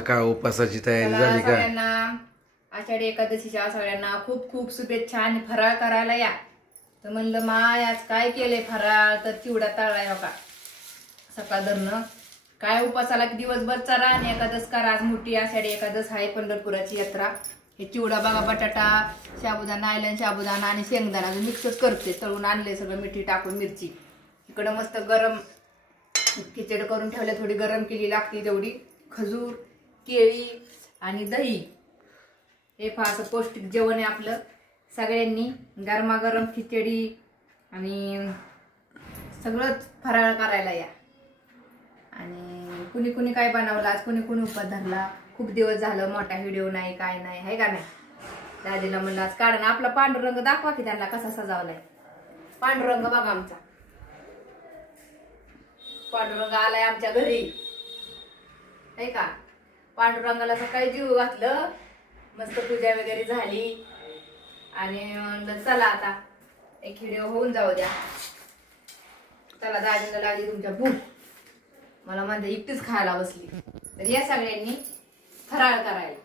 का उपासाची तयारी झाली का? सगळ्यांना आषाढी एकादशीच्या सगळ्यांना खूप खूप शुभेच्छा आणि फराळ करायला या. तर म्हणलं माय आज काय केलंय फराळ, तर चिवडा तळलाय हो का सकाळ धरणं. काय उपासाला दिवसभर चरा आणि एकादश करा. आज मोठी आषाढी एकादश आहे, पंढरपुराची यात्रा. हे चिवडा बघा, बटाटा, साबुदाणा, आयलन साबुदाणा आणि शेंगदाणा मिक्सच करते. तळून आणले सगळं, मिठी टाकून मिरची. इकडं मस्त गरम खिचडी करून ठेवल्या, थोडी गरम केली लागते तेवढी. खजूर, केळी आणि दही, हे फार पौष्टिक जेवण आहे आपलं. सगळ्यांनी गरमागरम खिचडी आणि सगळंच फराळ करायला या. आणि कुणी कुणी काय बनवलं आज, कुणी कुणी उपास धरला. खूप दिवस झालं मोठा व्हिडिओ नाही, काय नाही, आहे का नाही. दादीला म्हणलं आज कारण आपला पांडुरंग दाखवा की त्यांना कसा सजावलाय. पांडुरंग बघा आमचा, पांडुरंग आलाय आमच्या घरी, आहे का. पांडुरंगाला सकाळी जीव घातलं, मस्त पूजा वगैरे झाली आणि म्हणलं चला आता एक व्हिडिओ होऊन जाऊ द्या. चला दादीला लागली तुमच्या भूक, मला म्हणते एकटीच खायला बसली. तर या सगळ्यांनी फराळ करायला.